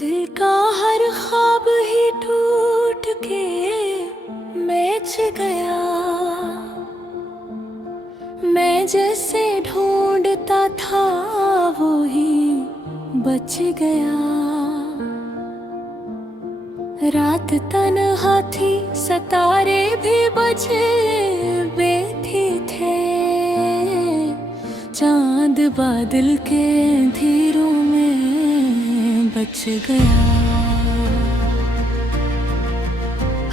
दिल का हर ख्वाब ही टूट के मैच गया। मैं जैसे ढूंढता था वो ही बच गया। रात तन्हा थी, सितारे भी बजे बेथी थे। चांद बादल के अंधेरों में बच गया।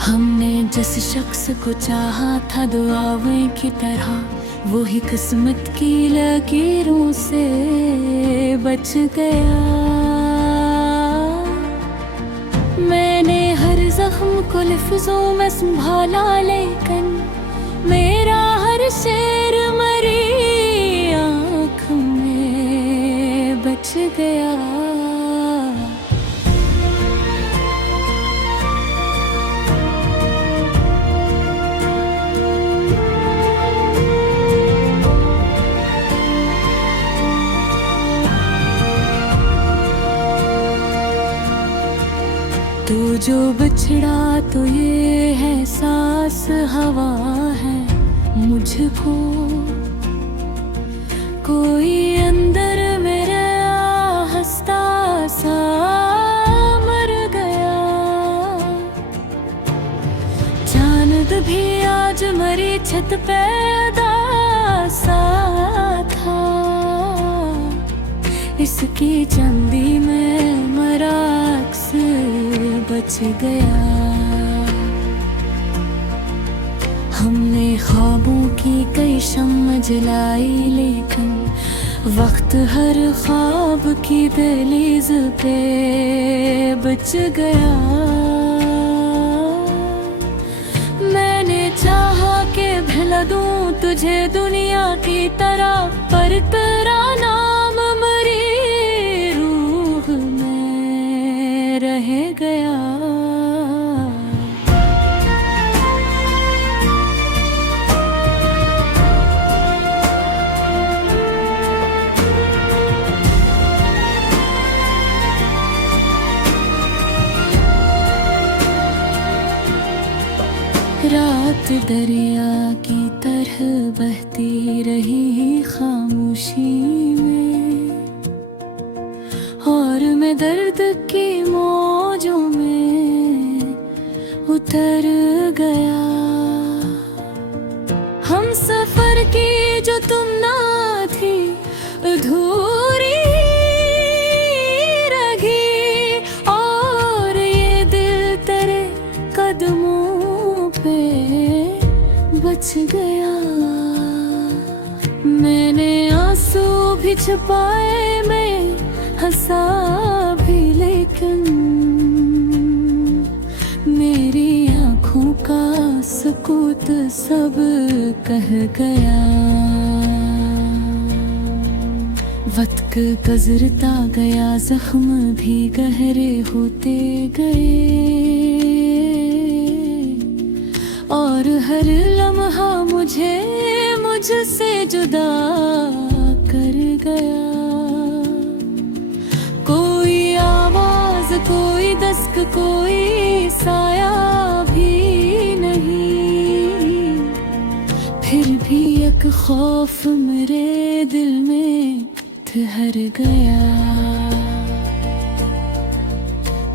हमने जिस शख्स को चाहा था दुआओं की तरह, वो ही किस्मत की लकीरों से बच गया। मैंने हर जख्म को लफ्जों में संभाला, लेकिन मेरा हर शेर मरी आँख में बच गया। तू जो बिछड़ा तो ये है सांस हवा है मुझको। कोई अंदर मेरे हंसता सा मर गया। चांद भी आज मरी छत पे सा था। इसकी चांदी में मरा अक्स बच गया। हमने ख्वाबों की कई शम्म जलाई, लेकिन वक्त हर ख्वाब की दहलीज पे बच गया। मैंने चाहा कि भुला दूं तुझे दुनिया की तरह, पर तेरा नाम मरी रूह में रह गया। रात दरिया की तरह बहती रही खामोशी में, और मैं दर्द की मौजों में उतर गया। हम सफर की जो तुम ना थी अधूरी रही, और ये दिल तेरे कदमों पे बच गया। मैंने आंसू भी छुपाए, मैं हंसा भी, लेकिन मेरी आँखों का सुकूत सब कह गया। वक्त गुजरता गया, जख्म भी गहरे होते गए, और हर लम्हा मुझसे जुदा कर गया। कोई आवाज, कोई दस्तक, कोई साया भी नहीं, फिर भी एक खौफ मेरे दिल में ठहर गया।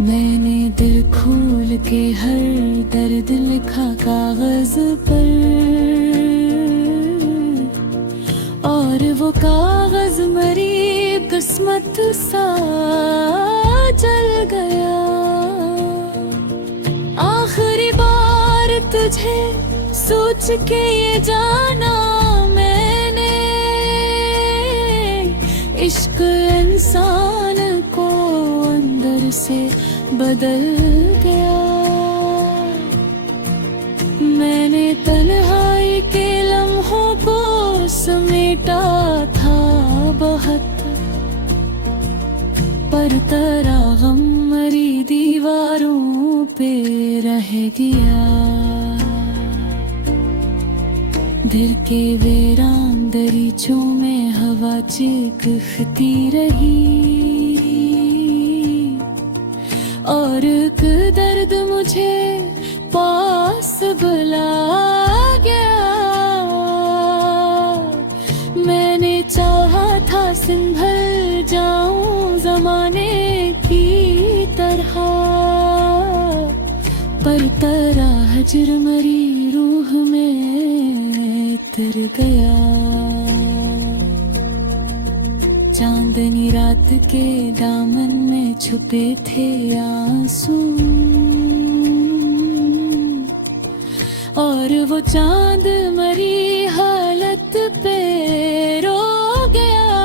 मैंने दिल खोल के हर दर्द लिखा कागज पर, और वो कागज मरी किस्मत सा जल गया। आखिरी बार तुझे सोच के ये जाना मैंने, इश्क इंसान को अंदर से बदल गया। मैंने तन्हाई के लम्हों को समेटा था बहुत, पर तेरा गम मरी दीवारों पे रह गया। दिल के वीरान दरीचों में हवा चीखती रही, और एक दर्द मुझे पास बुला गया। मैंने चाहा था संभल जाऊं जमाने की तरह, पर तेरा हजर मरी रूह में उतर गया। चांदनी रात के दामन में छुपे थे आंसू, और वो चांद मरी हालत पे रो गया।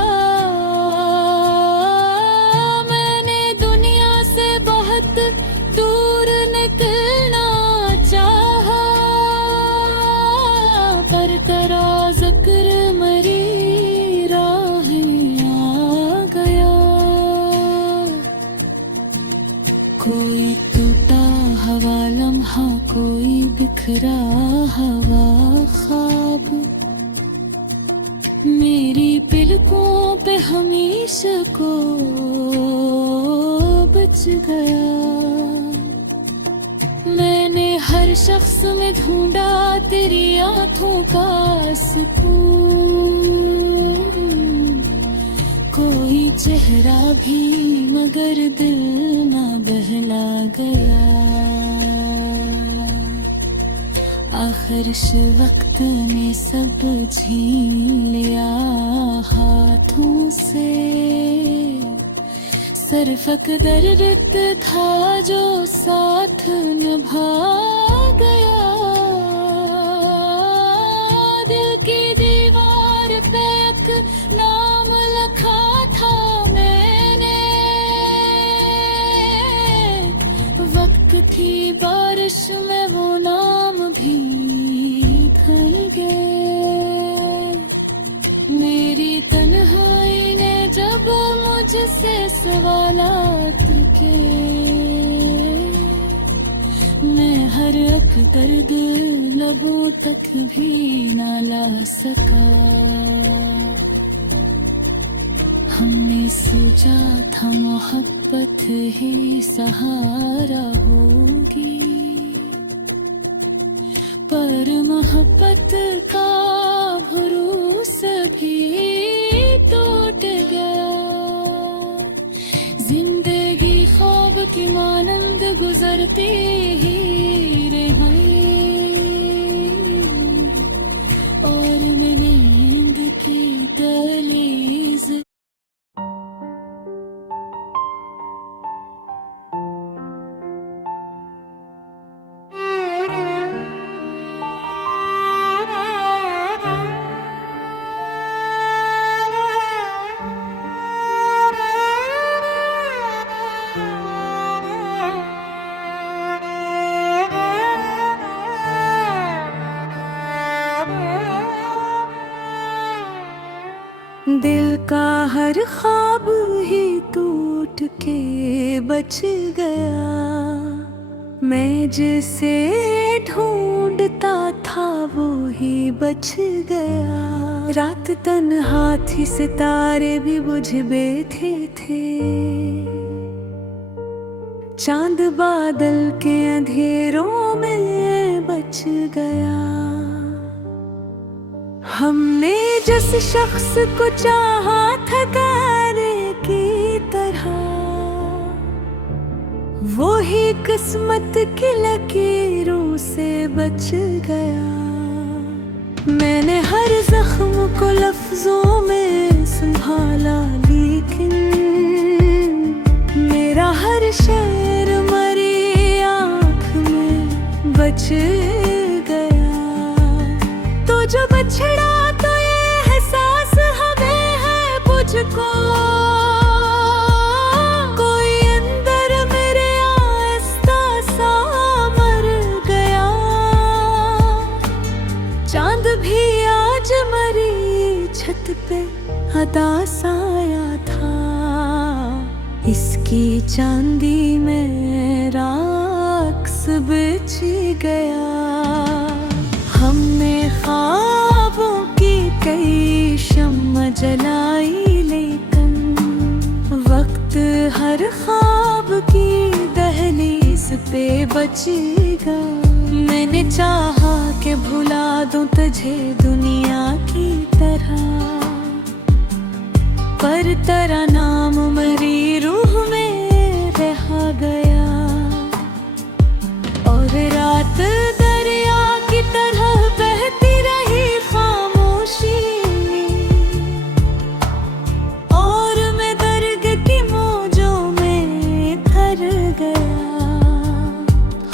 मैंने दुनिया से बहुत दूर निकलना चाहा, पर तेरा जिक्र मरी कोई टूटा हवा लम्हा, कोई बिखरा हवा ख्वाब, मेरी पलकों पे हमेशा को बच गया। मैंने हर शख्स में ढूंढा तेरी आंखों का सुकून, कोई चेहरा भी मगर दिल ना बहला गया। आखिर इस वक्त ने सब छीन लिया हाथों से, सिर्फ दर्द था जो साथ निभा गया। दिल की दीवार पे एक नाम लिखा था मैंने, वक्त थी बारिश में वो नाम भी ढल गए। मेरी तन्हाई ने जब मुझसे सवालात के, मैं हर एक दर्द लबों तक भी ना ला सका। हमने सोचा था मोहब्बत ही सहारा होगी, पर मोहब्बत का भरोसा भी टूट गया। जिंदगी ख्वाब की मानंद गुजरती ही रही, और मैं नींद की दहलीज। दिल का हर ख्वाब ही टूट के बच गया। मैं जिसे ढूंढता था वो ही बच गया। रात तन्हा थी, सितारे भी बुझ बैठे थे, चांद बादल के अंधेरों में बच गया। हमने जिस शख्स को चाहा था तारे की तरह, वो ही किस्मत की लकीरों से बच गया। मैंने हर जख्म को लफ्जों में संभाला, लेकिन मेरा हर शेर मरी आँख में बच गया। तो जो बछड़ा तो ये एहसास हमें है मुझको, कोई अंदर मेरे आहिस्ता सा मर गया। चांद भी आज मरी छत पे अदा साया था, इसकी चांदी में राक्स बिछ गया। हमने ख्वाबों की कई शम्मा जलाई, लेकिन वक्त हर ख्वाब की पे बचेगा। मैंने चाहा कि भुला दूं तुझे दुनिया की तरह, पर तेरा नाम मेरी रूह में रह गया। और रात दरिया की तरह बहती रही खामोशी, और मैं दर्द की मौजों में तर गया।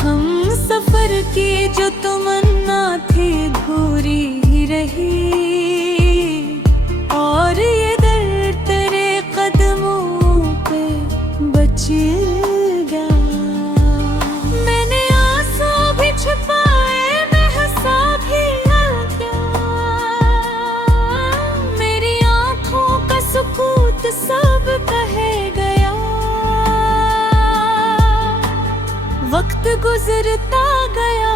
हम सफर की जो तमन्ना थी अधूरी ही रही, और ये दर्द तेरे कदमों पे बच गया। मैंने आंसू भी छुपाए, मैं हंसा भी क्या, मेरी आंखों का सुकूत सब कह गया। वक्त गुजरता गया,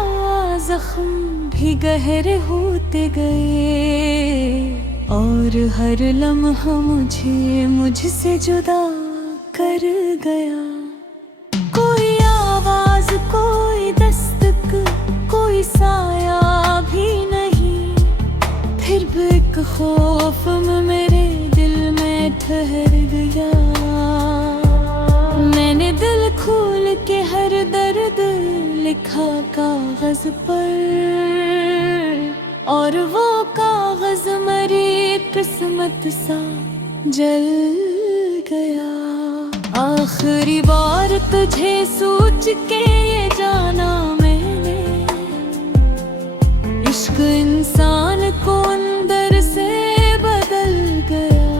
जख्म भी गहरे होते गए, और हर लम्हा मुझसे जुदा कर गया। कोई आवाज, कोई दस्तक, कोई साया भी नहीं, फिर भी एक खौफ में मेरे दिल में ठहर गया। मैंने दिल खोल के हर दर्द लिखा कागज पर, और वो कागज मेरी किस्मत सा जल गया। आखिरी बार तुझे सोच के ये जाना मैंने, इश्क इंसान को अंदर से बदल गया।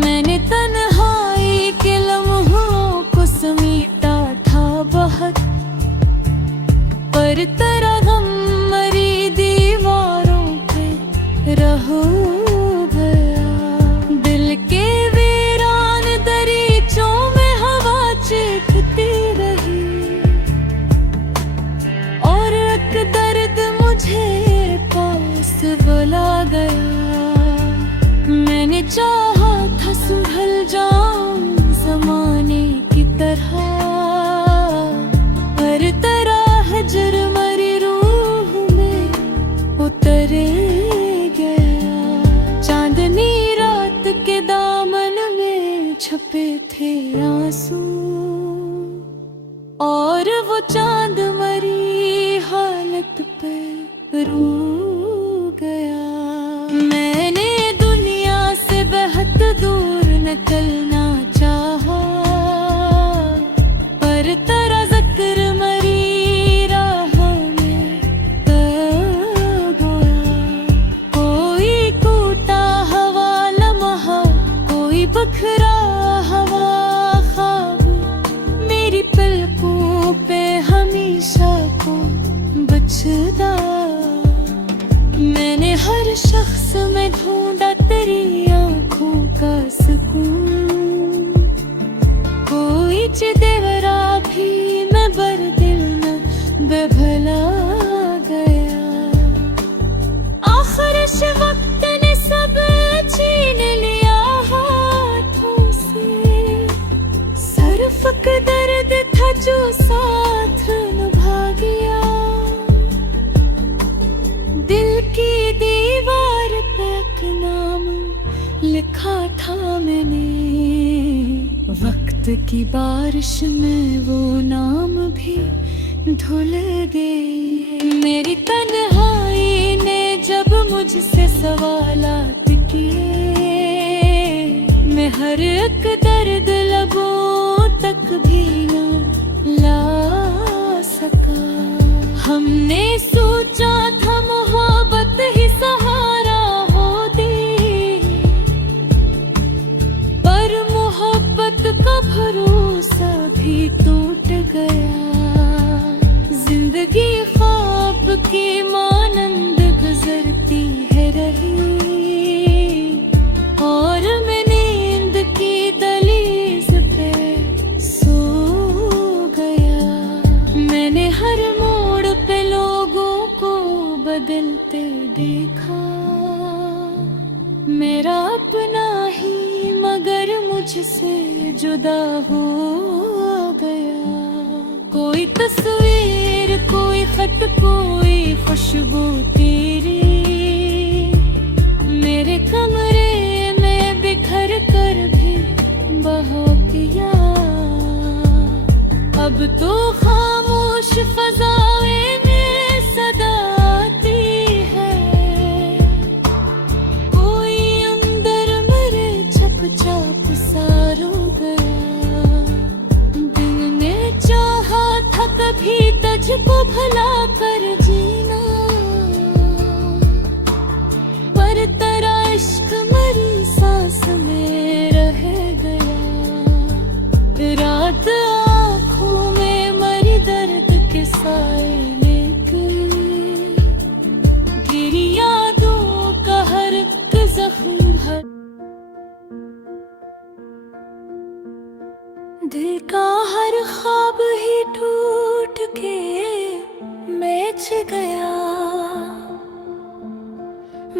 मैंने तन्हाई के लम्हों को समेटा था बहुत, पर तेरा गम मरी दीवारों पे रह गया। दिल के वीरान दरीचों में हवा चीखती रही, और एक दर्द मुझे पास बुला गया। मैंने चाहा था संभल जाऊं ज़माने की तरह, पर तेरा हजर मरी रूह में उतर गया। चांदनी रात के दामन में छपे थे आंसू, और वो चांद मरी हालत पे रो गया। मैंने दुनिया से बहुत दूर निकलना चाहा, पर तेरा जिक्र मरी राहों में कर गया। कोई टूटा हवा लम्हा, कोई बखरा हवा ख्वाब, मेरी पलकों पे हमेशा को बचदा। मैंने हर शख्स में ढूंढा तेरी आंखों का सुकून, कोई चिदेवरा भी मैं बरदिल न बेभला गया। आखिर इस वक्त ने सब छीन लिया हाथों से, सिर्फ एक दर्द था जो साथ निभा गया। दिल की दीवार पे एक नाम लिखा था मैंने, वक्त की बारिश में वो नाम भी धुल गए। मेरी तन्हाई ने जब मुझसे सवालात किए, मैं हर एक दर्द लबों तक भी न ला सका। हमने सोचा था मोहब्बत ही सहारा होती, पर मोहब्बत का भरोसा भी टूट गया। जिंदगी ख्वाब की मानंद गुजरती है रही, और मैं नींद की दहलीज पे सो गया। मैंने हर मोड़ पे लोगों को बदलते देखा, मेरा अपना ही मगर मुझसे जुदा हो गया। कोई तस्वीर, कोई खत, कोई खुशबू तेरी मेरे कमरे में बिखर कर भी बहा पिया। अब तो खामोश फज़ाएं में सदा आती है, कोई अंदर मेरे चुपचाप सा रो गया। दिल ने चाहा था कभी तुझको भला कर जीना, पर तेरा इश्क मेरी सांस में रह गया। रात आँखों में मरी दर्द के साए लेके, गिरी यादों का हर एक जख्म भर। दिल का हर ख्वाब ही टूट के मैच गया।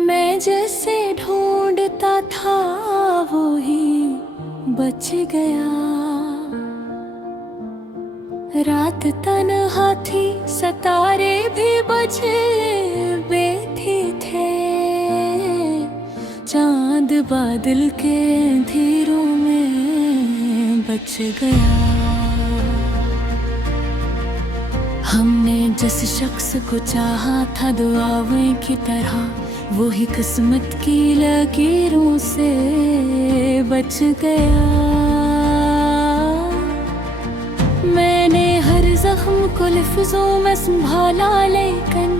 मैं जैसे ढूंढता था वो ही बच गया। रात तन्हा थी, सितारे भी बजे बैठे थे, चांद बादल के अंधेरों में बच गया। हमने जिस शख्स को चाहा था दुआओं की तरह, वो ही किस्मत की लकीरों से बच गया। मैंने हर जख्म को लफ्जों में संभाला, लेकिन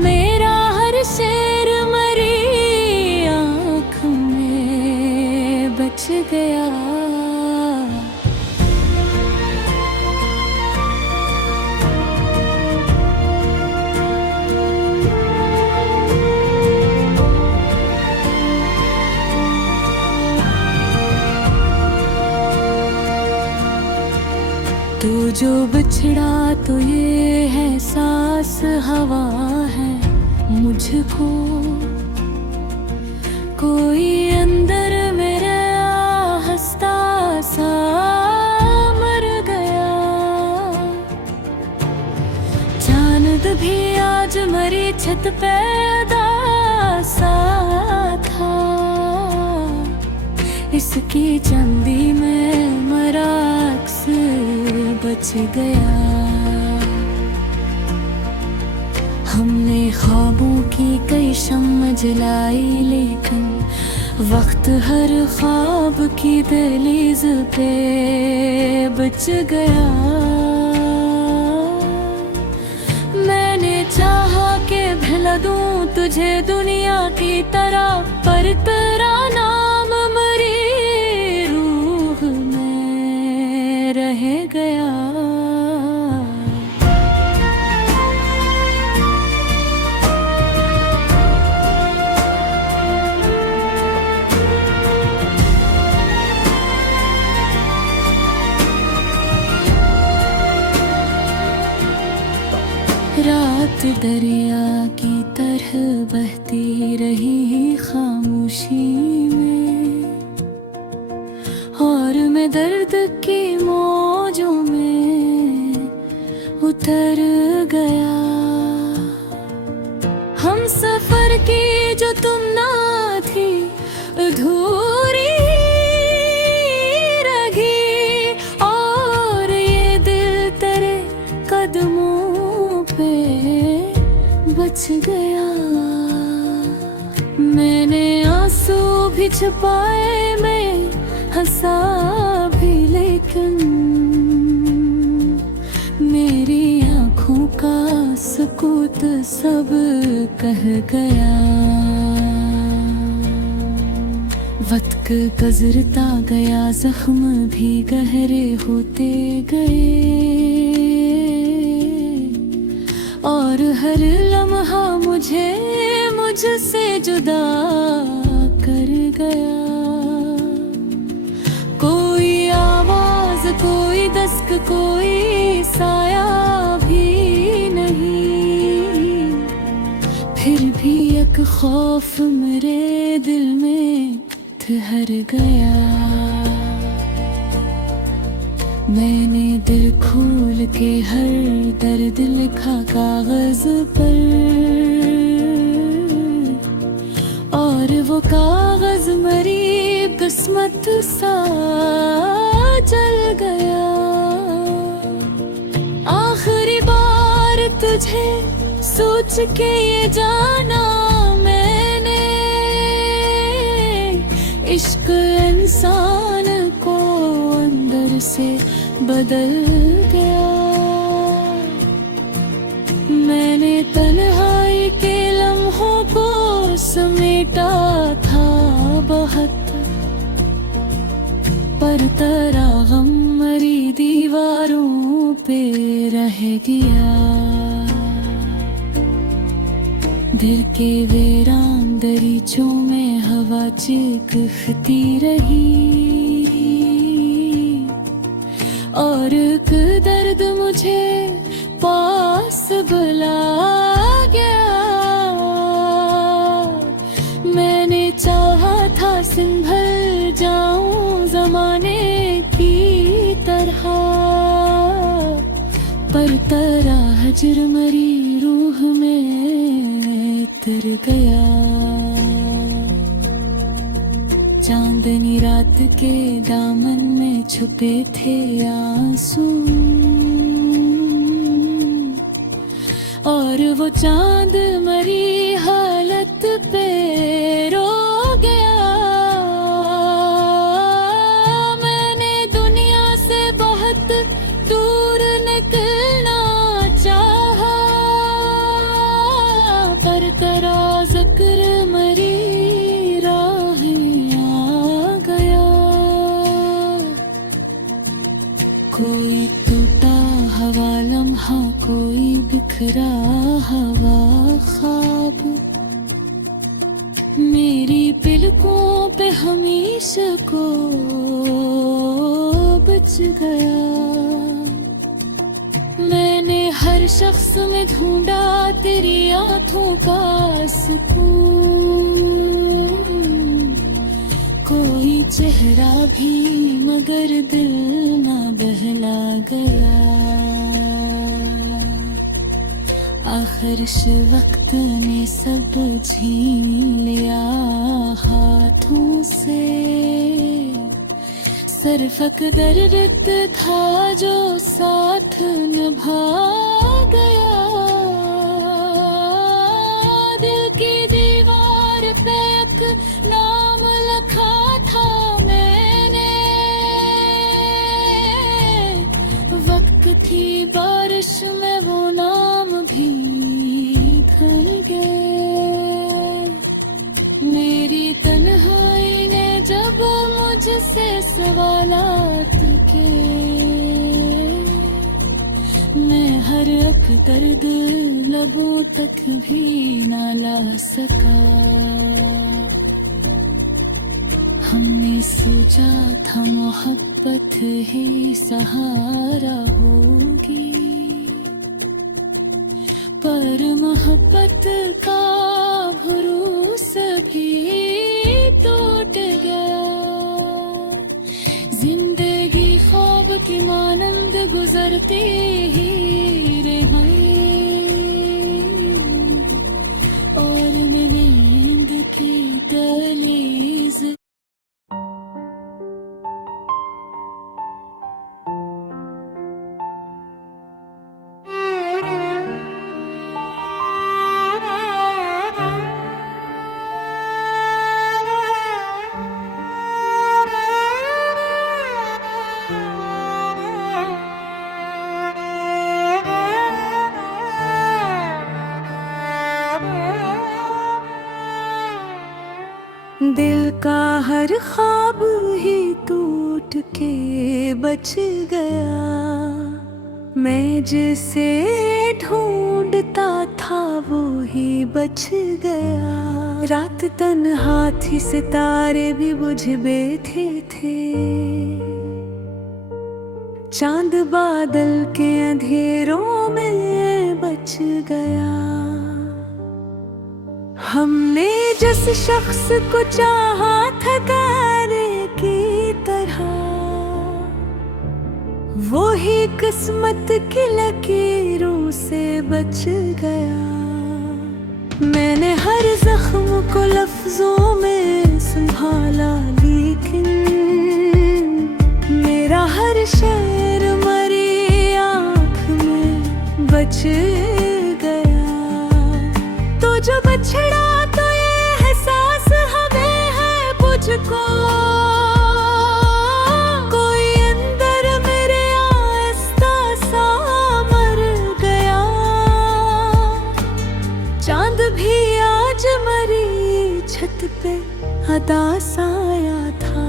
मेरा हर शेर मरी आँख में बच गया। तू जो बिछड़ा तो ये है सांस हवा है मुझको, कोई अंदर मेरा हंसता सा मर गया। चांद भी आज मरी छत पे उदासा था, इसकी चांदी में मरा अक्स बच गया। हमने ख्वाबों की कई शम्म जलाई, लेकिन वक्त हर ख्वाब की दहलीज पे बच गया। मैंने चाहा कि भुला दूं तुझे दुनिया की तरह, पर तेरा नाम मरी रूह में रह गया। रात दरिया की तरह बहती रही खामोशी में, और मैं दर्द की मौजों में उतर गया। हम सफर की जो तुम ना थी अधूरी रही, और ये दिल तेरे कदमों बच गया। मैंने आंसू भी छुपाए, मैं हंसा भी, लेकिन मेरी आँखों का सुकूत सब कह गया। वक्त गुजरता गया, जख्म भी गहरे होते गए, और हर लम्हा मुझे मुझसे जुदा कर गया। कोई आवाज, कोई दस्तक, कोई साया भी नहीं, फिर भी एक खौफ मेरे दिल में ठहर गया। मैंने दिल खोल के हर दर्द लिखा कागज पर, और वो कागज मरी किस्मत सा जल गया। आखिरी बार तुझे सोच के ये जाना मैंने, इश्क इंसान को अंदर से बदल गया। मैंने तन्हाई के लम्हों को समेटा था बहुत, पर तेरा गम मरी दीवारों पे रह गया। दिल के वीरान दरीचों में हवा चीखती रही, और एक दर्द मुझे पास बुला गया। मैंने चाहा था संभल जाऊं जमाने की तरह, पर तेरा हजर मरी रूह में उतर गया। चांदनी रात के दामन में छुपे थे आंसू, और वो चांद मरी हालत पे रो गया। मैंने दुनिया से बहुत दूर निकलना चाहा, पर तेरा जिक्र मरी राह आ गया। कोई टूटा हवा लम्हा, कोई बिखरा हवा ख्वाब, मेरी पलकों पे हमेशा को बच गया। मैंने हर शख्स में ढूंढा तेरी आंखों का सुकून, कोई चेहरा भी मगर दिल ना बहला गया। आखिर इस वक्त ने सब छीन लिया हाथों से, सिर्फ एक दर्द था जो साथ निभा गया। दिल की दीवार पे एक नाम लिखा था मैंने, वक्त थी बारिश में वो नाम भी धुल गए। मेरी तन्हाई ने जब मुझसे सवालात के, मैं हर एक दर्द लबों तक भी ना ला सका। हमने सोचा था मोहब्बत ही सहारा होगी, पर मोहब्बत का भरोसा भी टूट गया। जिंदगी ख्वाब की मानंद गुजरती ही रही, और मैं नींद की दहलीज। दिल का हर ख्वाब ही टूट के बच गया। मैं जिसे ढूंढता था वो ही बच गया। रात तन्हा थी, सितारे भी बुझ बैठे थे। चांद बादल के अंधेरों में बच गया। हमने जिस शख्स को चाहा था तारे की तरह, ही किस्मत की लकीरों से बच गया। मैंने हर जख्म को लफ्जों में संभाला, लेकिन मेरा हर शेर मरी आँख में बच गया। तो जो बछड़ा तो ये एहसास हमें है मुझको, कोई अंदर मेरे आहिस्ता सा मर गया। चांद भी आज मरी छत पे अदा साया था,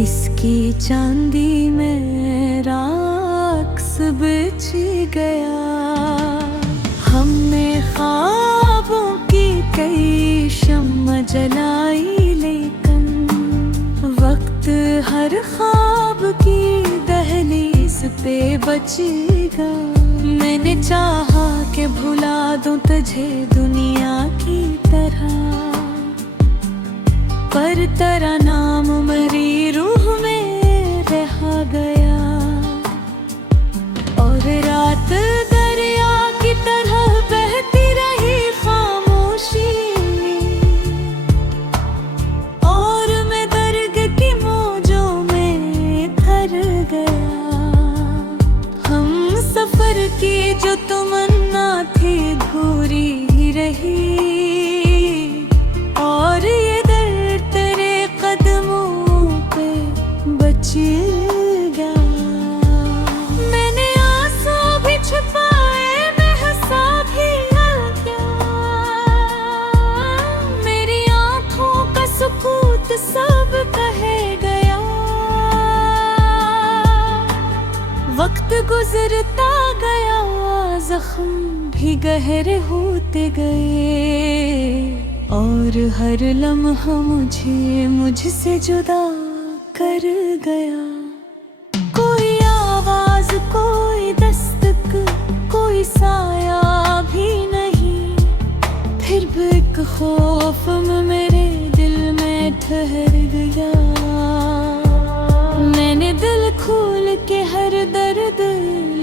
इसकी चांदी में राक्स बिछ गया। हमने ख्वाबों की कई शम्मा जलाई, लेकिन वक्त हर ख्वाब की दहलीज पे बचेगा। मैंने चाहा कि भुला दूं तुझे दुनिया की तरह, पर तेरा नाम मेरी रूह में रह गया। और रात दरिया की तरह बहती रही खामोशी, और मैं दर्द की मौजों में तर गया। हम सफर की जो तमन्ना थी अधूरी ही रही, और ये दर्द तेरे कदमों पे बच गया। मैंने आंसू भी छुपाए, मैं हंसा भी क्या, मेरी आंखों का सुकूत सब कह गया। वक्त गुजरता गया, जख्म भी गहरे होते गए, और हर लम्हा मुझे मुझसे जुदा कर गया। कोई आवाज, कोई दस्तक, कोई साया भी नहीं, फिर भी एक खौफ में मेरे दिल में ठहर गया। मैंने दिल खोल के हर दर्द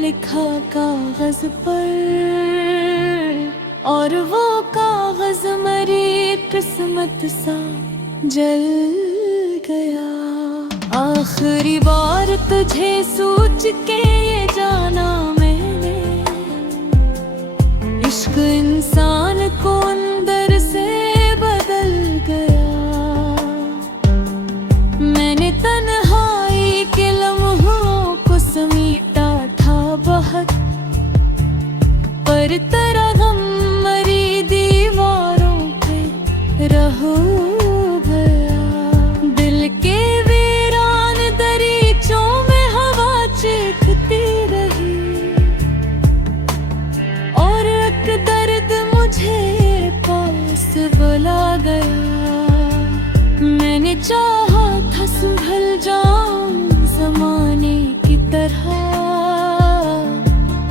लिखा कागज पर, और वो कागज मरी किस्मत सा जल गया। आखिरी बार तुझे सोच के ये जाना मैंने, इश्क इंसान को अंदर से बदल गया। मैंने तन्हाई के लम्हों को समेटा था बहुत, पर तेरा गम मरी दीवारों पे रह गया। दिल के वीरान दरीचों में हवा चीखती रही, और एक दर्द मुझे पास बुला गया। मैंने चाहा था संभल जाऊं ज़माने की तरह,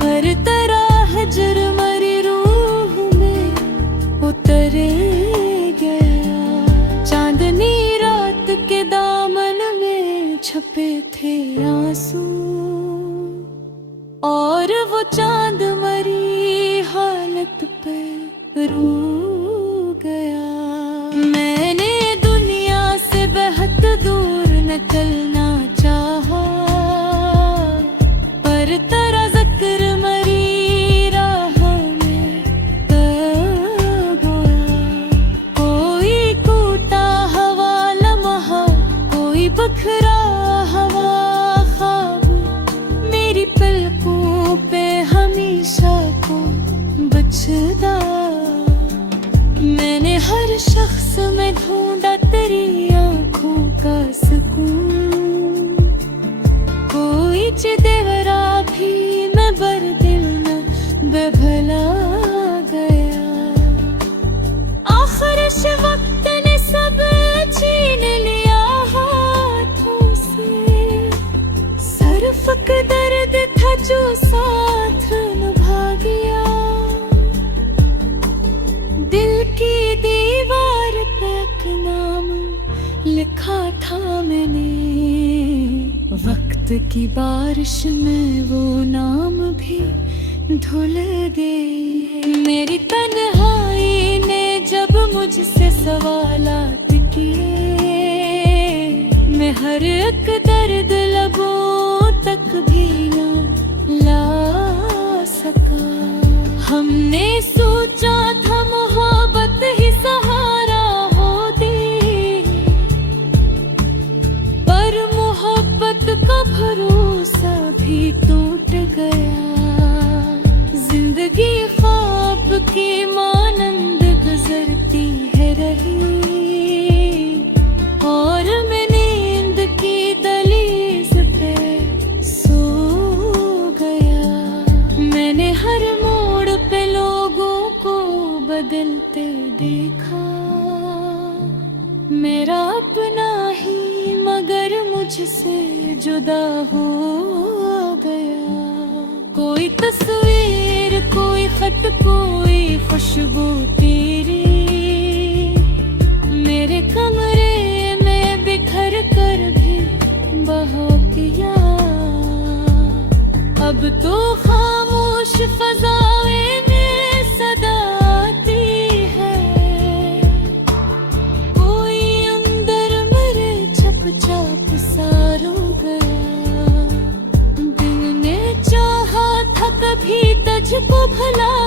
पर तेरा हजर मरी रूह में उतर गया। चांदनी रात के दामन में छपे थे आंसू, और वो चांद मरी हालत पे रो गया। मैंने दुनिया से बहुत दूर निकलना चाहा, पर तेरा जिक्र मरी राह में दब गया। कोई कूटा हवा लम्हा, कोई बखरा हवा ख्वाब, मेरी पलकों पे हमेशा को बचदा। मैंने हर शख्स में ढूंढा तेरी आँखों का सुकून, कोई चिदेवरा भी मैं बरदिल न बेभला गया। आखिर इस वक्त ने सब छीन लिया हाथों से, सिर्फ दर्द था जो साथ निभा गया। दिल की दीवार पे एक नाम लिखा था मैंने, वक्त रात की बारिश में वो नाम भी धुल गए। मेरी तन्हाई ने जब मुझसे सवालात किए, मैं हर एक दर्द लबों तक भी न ला सका। हमने सोचा था मोहब्बत ही सहारा होती, पर मोहब्बत का भरोसा भी टूट गया। जिंदगी ख्वाब की मानंद गुजरती है रही, और मैं नींद की दहलीज पे सो गया। मैंने हर मोड़ पे लोगों को बदलते देखा, मेरा अपना ही मगर मुझसे जुदा हो गया। कोई तस्वीर, कोई खत, कोई खुशबू तेरी मेरे कमरे में बिखर कर भी बहा दिया। अब तो खामोश फज़ाएं में सदा आती है, कोई अंदर मेरे चुपचाप सा रो गया। दिल ने चाहा था कभी तुझको भला